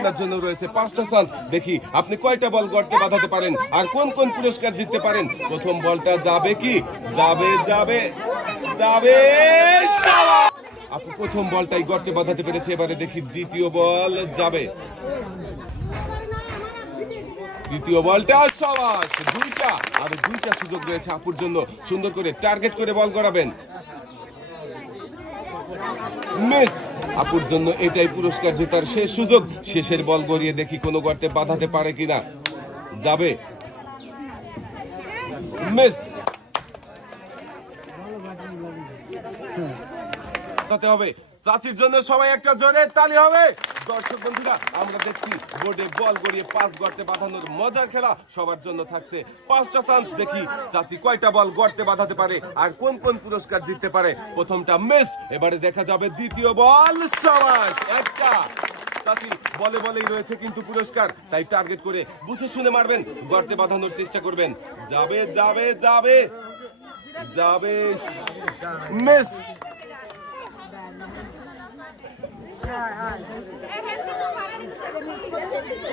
আপনার জন্য রয়েছে 5টা চান্স। দেখি আপনি কয়টা বল গর্তে বাঁধাতে পারেন আর কোন কোন পুরস্কার জিততে পারেন। প্রথম বলটা যাবে কি? যাবে যাবে যাবে। আপনি প্রথম বলটাই গর্তে বাঁধাতে পেরেছে। এবারে দেখি দ্বিতীয় বল যাবে। দ্বিতীয় বলটা সাবাস, দুইটা। আর দুইটা সুযোগ রয়েছে আপুর জন্য। সুন্দর করে টার্গেট করে বল গড়াবেন। মিস। আপুর জন্য এটাই পুরস্কার জেতার শেষ সুযোগ। শেষের বল গড়িয়ে দেখি কোনো গর্তে বাঁধাতে পারে কিনা। যাবে, মিস। হবে চাচির জন্য সবাই একটা জোরে তালি হবে। দর্শক বন্ধুরা, আমরা দেখছি বোর্ডে বল গড়িয়ে 5 গর্তে বাঁধানোর মজার খেলা সবার জন্য থাকছে। 5টা চান্স। দেখি চাচি কয়টা বল গর্তে বাঁধাতে পারে আর কোন কোন পুরস্কার জিততে পারে। প্রথমটা মিস। এবারে দেখা যাবে দ্বিতীয় বল। সাবাস, একটা। চাচি বলে বলেই রয়েছে কিন্তু পুরস্কার, তাই টার্গেট করে বুঝে শুনে মারবেন, গর্তে বাঁধানোর চেষ্টা করবেন। যাবে যাবে যাবে যাবে, মিস।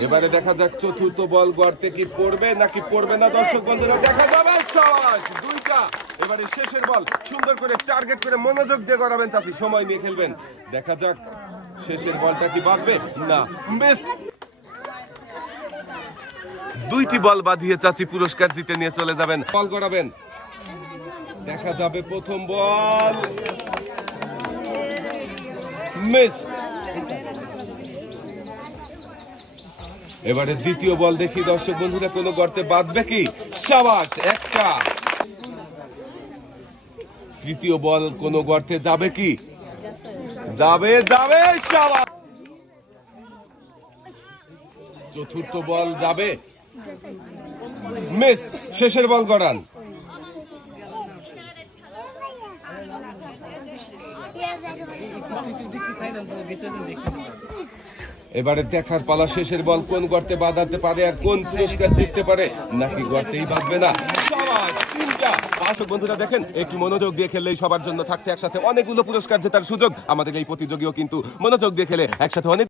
এবারে দেখা যাক চতুর্থ বল গর্তে কি পড়বে নাকি পড়বে না। দর্শক বন্ধুরা দেখা যাবে। সাবাস, দুইটা। এবারে শেষের বল সুন্দর করে টার্গেট করে মনোযোগ দিয়ে গড়াবেন চাচি, সময় নিয়ে খেলবেন। দেখা যাক শেষের বলটা কি বাঁধবে না। মিস। দুইটি বল বাঁধিয়ে চাচি পুরস্কার জিতে নিয়ে চলে যাবেন। বল গড়াবেন। দেখা যাবে প্রথম বল মিস। এবারে দ্বিতীয় বল দেখি দর্শক বন্ধুরা কোনো গর্তে বাঁধবে কি। সাবাস, একটা। তৃতীয় বল কোনো গর্তে যাবে কি? যাবে যাবে, সাবাস। চতুর্থ বল যাবে, মিস। শেষের বল গড়ান। এবারে দেখার পালা শেষের বল কোন গর্তে বাঁধাতে পারে আর কোন পুরস্কার জিততে পারে, নাকি গর্তেই বাঁধবে না। তিনটা। দর্শক বন্ধুরা দেখেন, একটু মনোযোগ দিয়ে খেললেই সবার জন্য থাকছে একসাথে অনেকগুলো পুরস্কার জেতার সুযোগ। আমাদের এই প্রতিযোগীও কিন্তু মনোযোগ দিয়ে খেলে একসাথে অনেক